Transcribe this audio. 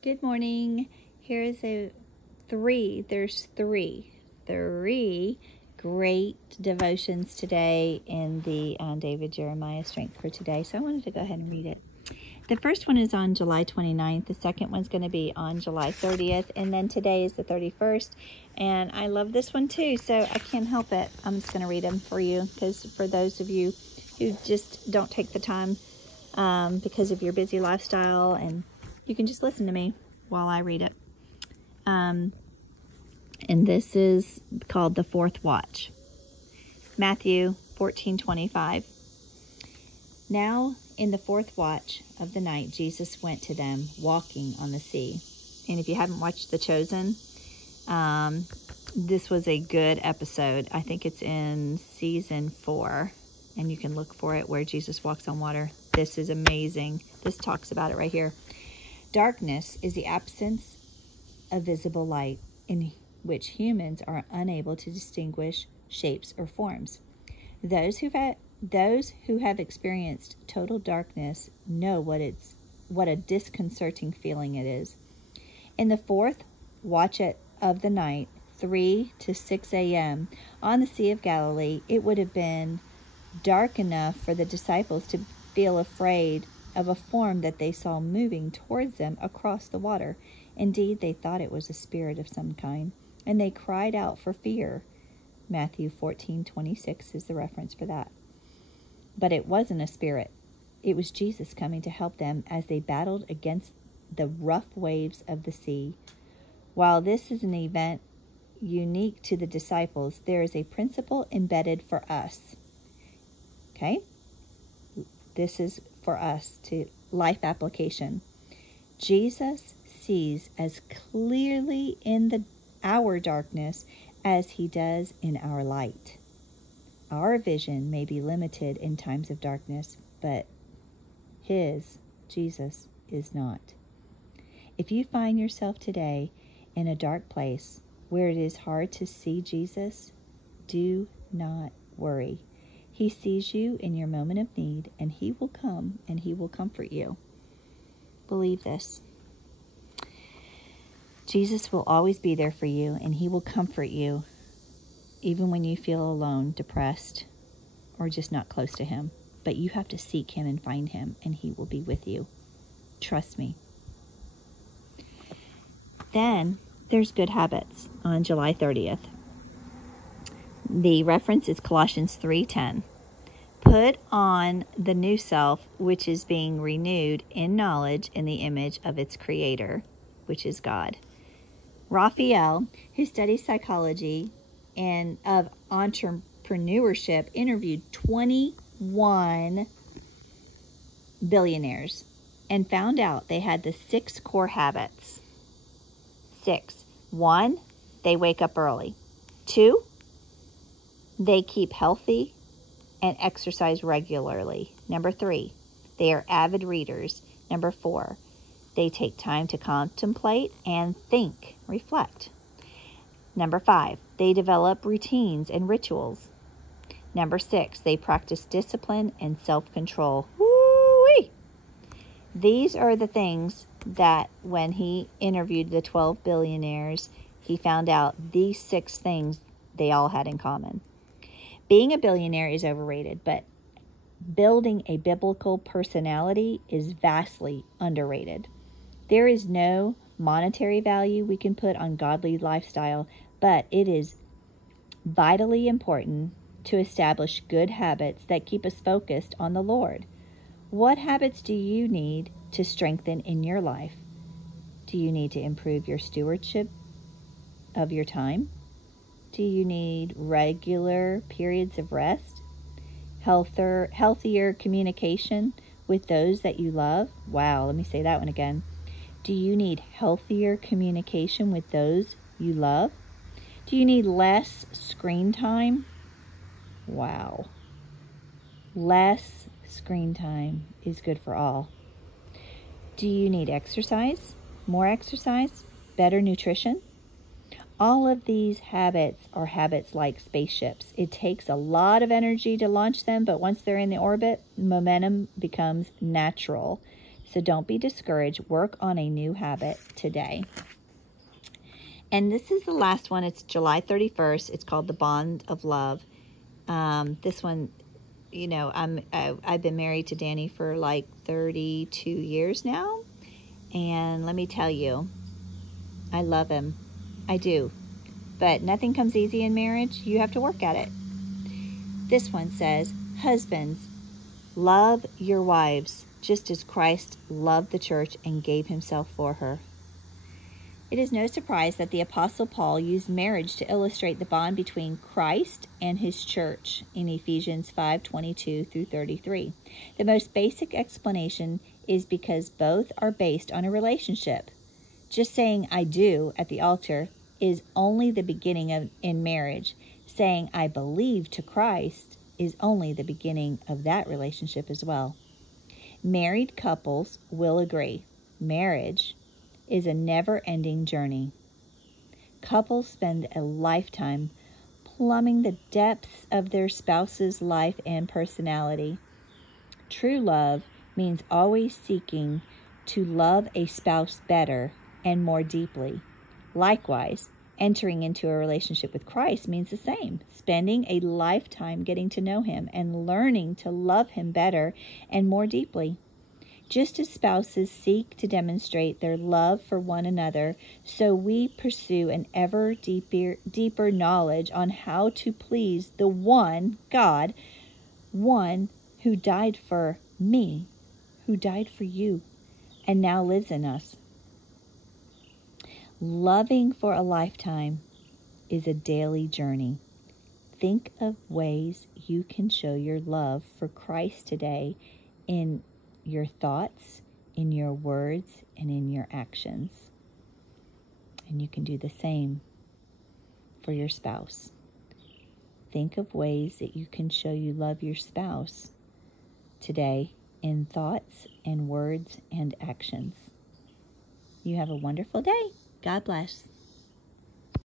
Good morning. Here's there's three great devotions today in the David Jeremiah Strength for Today. So I wanted to go ahead and read it. The first one is on July 29th. The second one's going to be on July 30th. And then today is the 31st. And I love this one too, so I can't help it. I'm just going to read them for you because for those of you who just don't take the time because of your busy lifestyle, and you can just listen to me while I read it. And this is called The Fourth Watch. Matthew 14:25. Now in the fourth watch of the night, Jesus went to them walking on the sea. And if you haven't watched The Chosen, this was a good episode. I think it's in season 4, and you can look for it where Jesus walks on water. This is amazing. This talks about it right here. Darkness is the absence of visible light in which humans are unable to distinguish shapes or forms. Those who have experienced total darkness know what a disconcerting feeling it is. In the fourth watch of the night, 3 to 6 a.m., on the Sea of Galilee, it would have been dark enough for the disciples to feel afraid of a form that they saw moving towards them across the water. Indeed, they thought it was a spirit of some kind, and they cried out for fear. Matthew 14:26 is the reference for that. But it wasn't a spirit. It was Jesus coming to help them as they battled against the rough waves of the sea. While this is an event unique to the disciples, there is a principle embedded for us. Okay? This is for us to life application. Jesus sees as clearly in our darkness as he does in our light. Our vision may be limited in times of darkness, but Jesus, is not. If you find yourself today in a dark place where it is hard to see Jesus, do not worry. He sees you in your moment of need, and he will come and he will comfort you. Believe this. Jesus will always be there for you, and he will comfort you even when you feel alone, depressed, or just not close to him. But you have to seek him and find him, and he will be with you. Trust me. Then there's good habits on July 30th. The reference is Colossians 3:10. Put on the new self, which is being renewed in knowledge in the image of its creator, which is God. Raphael, who studies psychology and of entrepreneurship, interviewed 21 billionaires and found out they had the 6 core habits. 6. 1, they wake up early. 2, they keep healthy and exercise regularly. Number 3, they are avid readers. Number 4, they take time to contemplate and think, reflect. Number 5, they develop routines and rituals. Number 6, they practice discipline and self-control. Woo-wee! These are the things that when he interviewed the 12 billionaires, he found out these 6 things they all had in common. Being a billionaire is overrated, but building a biblical personality is vastly underrated. There is no monetary value we can put on godly lifestyle, but it is vitally important to establish good habits that keep us focused on the Lord. What habits do you need to strengthen in your life? Do you need to improve your stewardship of your time? Do you need regular periods of rest? Healthier communication with those that you love? Wow, let me say that one again. Do you need healthier communication with those you love? Do you need less screen time? Wow. Less screen time is good for all. Do you need exercise? More exercise? Better nutrition? All of these habits are habits like spaceships. It takes a lot of energy to launch them, but once they're in the orbit, momentum becomes natural. So don't be discouraged. Work on a new habit today. And this is the last one. It's July 31st. It's called The Bond of Love. This one, you know, I've been married to Danny for like 32 years now. And let me tell you, I love him. I do. But nothing comes easy in marriage. You have to work at it. This one says, husbands, love your wives just as Christ loved the church and gave himself for her. It is no surprise that the Apostle Paul used marriage to illustrate the bond between Christ and his church in Ephesians 5:22 through 33. The most basic explanation is because both are based on a relationship. Just saying I do at the altar is only the beginning in marriage. Saying I believe to Christ is only the beginning of that relationship as well. Married couples will agree. Marriage is a never-ending journey. Couples spend a lifetime plumbing the depths of their spouse's life and personality. True love means always seeking to love a spouse better and more deeply. Likewise, entering into a relationship with Christ means the same, spending a lifetime getting to know him and learning to love him better and more deeply. Just as spouses seek to demonstrate their love for one another, so we pursue an ever deeper knowledge on how to please the one God, one who died for me, who died for you, and now lives in us. Loving for a lifetime is a daily journey. Think of ways you can show your love for Christ today in your thoughts, in your words, and in your actions. And you can do the same for your spouse. Think of ways that you can show you love your spouse today in thoughts and words and actions. You have a wonderful day. God bless.